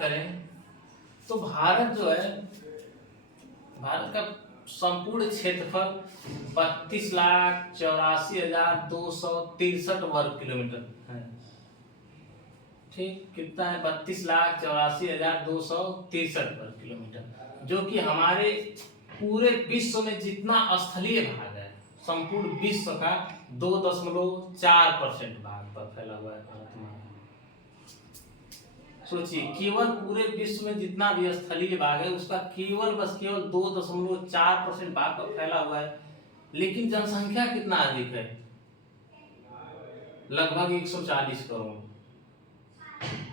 करें तो भारत जो है, भारत का संपूर्ण क्षेत्रफल 32,84,263 वर्ग किलोमीटर है। ठीक, कितना है? 32,84,263 वर्ग किलोमीटर, जो कि हमारे पूरे विश्व में जितना स्थलीय भाग है, संपूर्ण विश्व का 2.4% भाग पर फैला हुआ है भारत में। सोचिए, केवल पूरे विश्व में जितना भी स्थलीय भाग है उसका केवल 2.4% भाग पर फैला हुआ है, लेकिन जनसंख्या कितना अधिक है? लगभग 140 करोड़।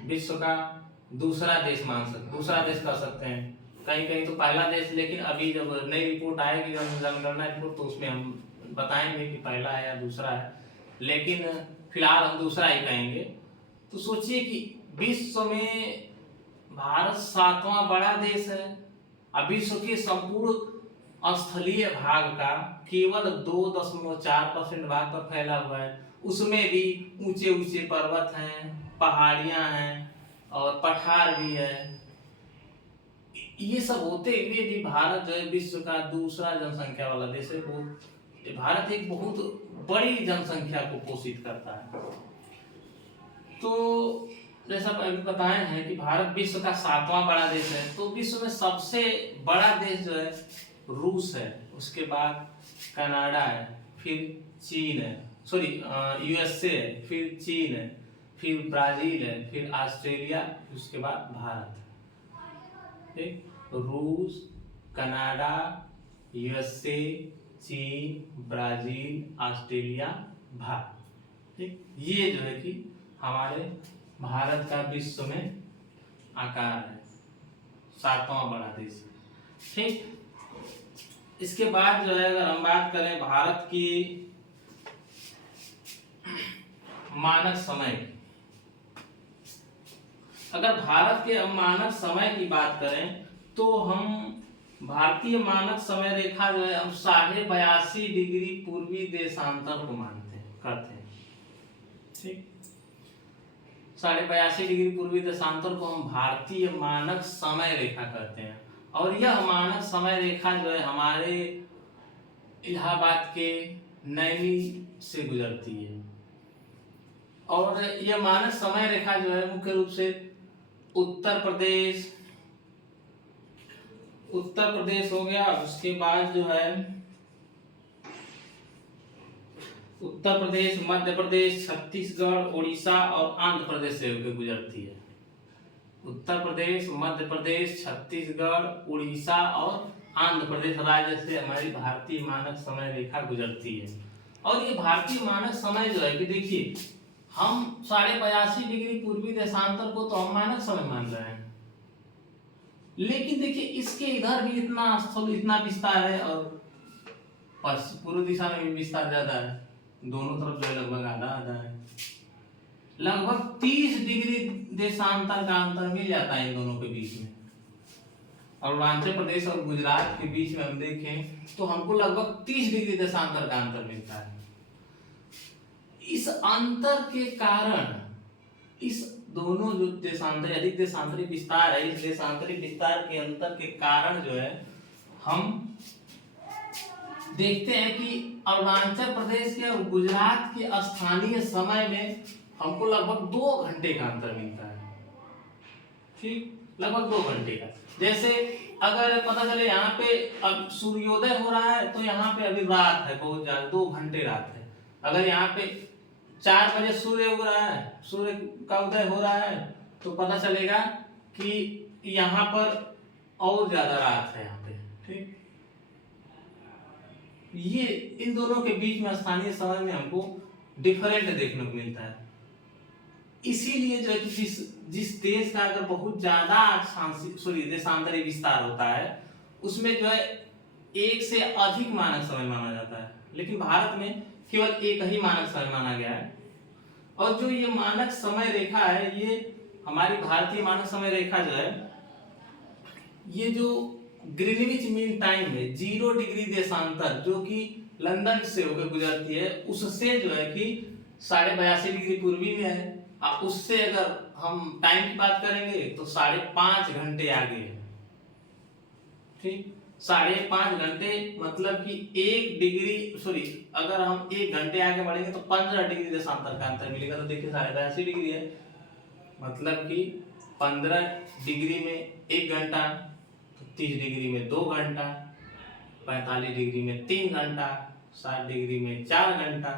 विश्व का दूसरा देश दूसरा देश कह सकते हैं, कहीं कहीं तो पहला देश, लेकिन अभी जब नई रिपोर्ट आएगी, जनगणना रिपोर्ट, तो उसमें हम बताएंगे कि पहला है या दूसरा है, लेकिन फिलहाल हम दूसरा ही कहेंगे। तो सोचिए कि विश्व में भारत 7वां बड़ा देश है और विश्व के संपूर्ण स्थलीय भाग का केवल 2.4% भाग पर फैला हुआ है। उसमें भी ऊंचे ऊंचे पर्वत हैं, पहाड़ियां हैं और पठार भी है। ये सब होते हुए भी भारत जो है विश्व का दूसरा जनसंख्या वाला देश है। भारत एक बहुत बड़ी जनसंख्या को पोषित करता है। तो जैसा पहले बताए हैं कि भारत विश्व का 7वां बड़ा देश है, तो विश्व में सबसे बड़ा देश जो है रूस है, उसके बाद कनाडा है, फिर चीन है, यूएसए है, फिर चीन है, फिर ब्राजील है, फिर ऑस्ट्रेलिया, उसके बाद भारत। ठीक, रूस, कनाडा, यूएसए, चीन, ब्राजील, ऑस्ट्रेलिया, भारत। ठीक, ये जो है कि हमारे भारत का विश्व में आकार है, 7वां बड़ा देश। ठीक, इसके बाद जो है अगर हम बात करें भारत की मानक समय, अगर भारत के मानक समय की बात करें तो हम भारतीय मानक समय रेखा जो है हम 82.5 डिग्री पूर्वी देशांतर को करते हैं। ठीक, 82.5 डिग्री पूर्वी देशांतर को हम भारतीय मानक समय रेखा कहते हैं। और यह मानक समय रेखा जो है हमारे इलाहाबाद के नैनी से गुजरती है। और यह मानक समय रेखा जो है मुख्य रूप से उत्तर प्रदेश हो गया, उसके बाद जो है उत्तर प्रदेश, मध्य प्रदेश, छत्तीसगढ़, उड़ीसा और आंध्र प्रदेश से होकर गुजरती है। उत्तर प्रदेश, मध्य प्रदेश, छत्तीसगढ़, उड़ीसा और आंध्र प्रदेश राज्य से हमारी भारतीय मानक समय रेखा गुजरती है। और ये भारतीय मानक समय जो है कि देखिए, हम 82.5 डिग्री पूर्वी देशांतर को तो हम मानक समय मान रहे हैं, लेकिन देखिए इसके इधर भी इतना विस्तार है और पूर्व दिशा में भी विस्तार ज्यादा है। दोनों तरफ जो है लगभग आधा आधा है, लगभग 30 डिग्री देशांतर का अंतर मिल जाता है इन दोनों के बीच में। अरुणाचल प्रदेश और गुजरात के बीच में हम देखें तो हमको लगभग 30 डिग्री देशांतर का अंतर मिलता है। इस अंतर के कारण, इस दोनों जो अधिक देशांतरी विस्तार है, इस देशांतरी विस्तार के अंतर के कारण जो है हम देखते हैं कि अरुणाचल प्रदेश के और गुजरात के स्थानीय समय में हमको लगभग 2 घंटे का अंतर मिलता है। ठीक, लगभग 2 घंटे का। जैसे अगर पता चले यहाँ पे अब सूर्योदय हो रहा है तो यहाँ पे अभी रात है, बहुत ज्यादा 2 घंटे रात है। अगर यहाँ पे 4 बजे सूर्य उग रहा है, सूर्य का उदय हो रहा है, तो पता चलेगा कि यहाँ पर और ज्यादा रात है यहाँ पे। ठीक, ये इन दोनों के बीच में स्थानीय समय में हमको डिफरेंट देखने को मिलता है। इसीलिए जो है कि जिस देश का अगर बहुत ज्यादा देशांतरी विस्तार होता है उसमें जो है एक से अधिक मानक समय माना जाता है, लेकिन भारत में केवल एक ही मानक समय माना गया है। और जो ये मानक समय रेखा है, ये हमारी भारतीय मानक समय रेखा जो है, ये जो ग्रीनविच मीन टाइम है 0 डिग्री देशांतर जो कि लंदन से होकर गुजरती है, उससे जो है कि 82.5 डिग्री पूर्वी में है उससे अगर हम टाइम की बात करेंगे तो 5.5 घंटे आगे है। ठीक, 5.5 घंटे मतलब कि 1 डिग्री, सॉरी, अगर हम 1 घंटे आगे बढ़ेंगे तो 15 डिग्री देशांतर का अंतर मिलेगा। तो देखिए 82.5 डिग्री है, मतलब कि 15 डिग्री में 1 घंटा, तो 30 डिग्री में 2 घंटा, 45 डिग्री में 3 घंटा, 60 डिग्री में 4 घंटा,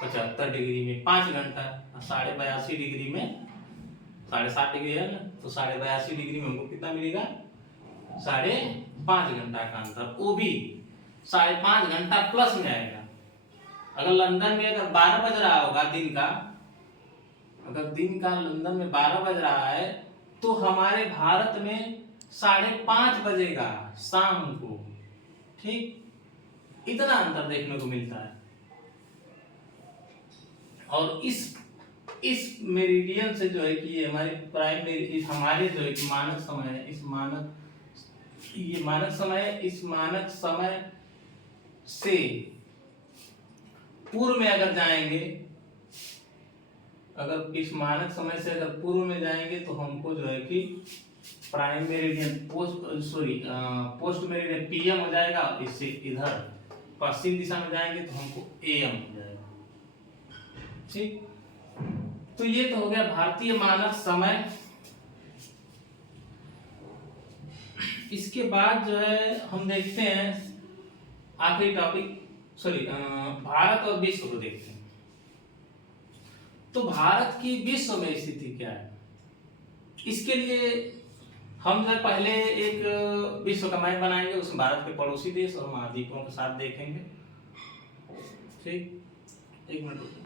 75 डिग्री में 5 घंटा, और 82.5 डिग्री में 7.5 डिग्री है ना, तो 82.5 डिग्री में हमको कितना मिलेगा? 5.5 घंटा का अंतर, वो भी 5.5 घंटा प्लस में आएगा। अगर लंदन में अगर 12 बज रहा होगा दिन का, अगर दिन का लंदन में 12 बज रहा है, तो हमारे भारत में 5:30 बजेगा शाम को। ठीक, इतना अंतर देखने को मिलता है। और इस मेरिडियन से जो है कि ये हमारे प्राइम मेरिडियन, हमारे जो है कि मानक समय है, इस मानक समय से पूर्व में अगर जाएंगे, अगर इस मानक समय से अगर पूर्व में जाएंगे तो हमको जो है कि prime meridian, post meridian PM हो जाएगा। इससे इधर पश्चिम दिशा में जाएंगे तो हमको एएम हो जाएगा। ठीक, तो ये तो हो गया भारतीय मानक समय। इसके बाद जो है हम देखते हैं आखिरी टॉपिक, भारत और विश्व को देखते हैं। तो भारत की विश्व में स्थिति क्या है, इसके लिए हम जो पहले एक विश्व का मैप बनाएंगे, उसमें भारत के पड़ोसी देश और महाद्वीपों के साथ देखेंगे। ठीक, 1 मिनट।